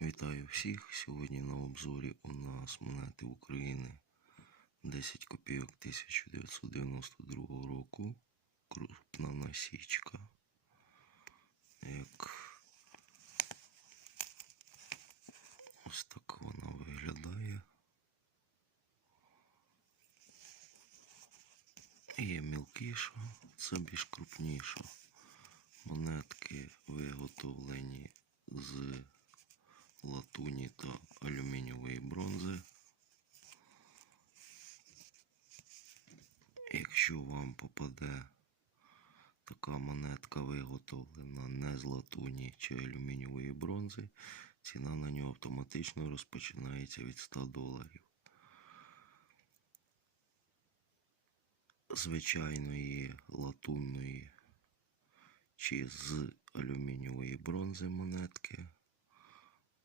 Вітаю всіх! Сьогодні на обзорі у нас монети України 10 копійок 1992 року. Крупна насічка. Як ось так вона виглядає. Є мілкіша, це більш крупніша. Монетки виготовлені з латуні та алюмінієвої бронзи. Якщо вам попаде така монетка виготовлена не з латуні чи алюмінієвої бронзи, ціна на нього автоматично розпочинається від 100 доларів. Звичайної латунної чи з алюмінієвої бронзи монетки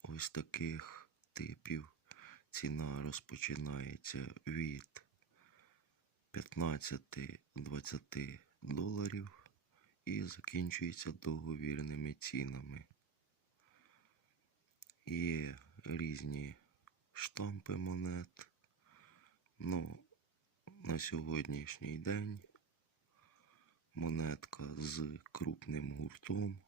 ось таких типів. Ціна розпочинається від 15-20 доларів і закінчується договірними цінами. Є різні штампи монет. Ну, на сьогоднішній день монетка з крупним гуртом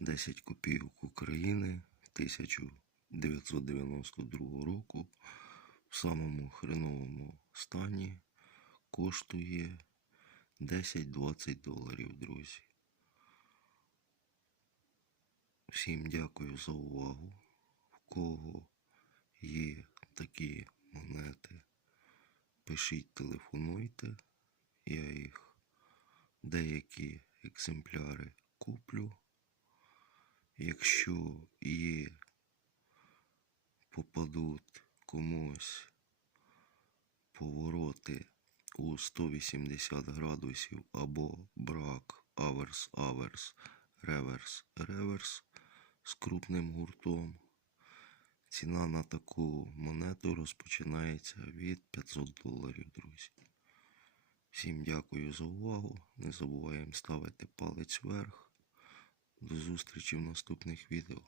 10 копійок України 1992 року в самому хреновому стані коштує 10-20 доларів, друзі. Всім дякую за увагу. В кого є такі монети, пишіть, телефонуйте. Я їх деякі екземпляри куплю. Якщо є, попадуть комусь повороти у 180 градусів або брак аверс, аверс, реверс, реверс з крупним гуртом. Ціна на таку монету розпочинається від 500 доларів, друзі. Всім дякую за увагу. Не забуваємо ставити палець вверх. До зустрічі в наступних відео.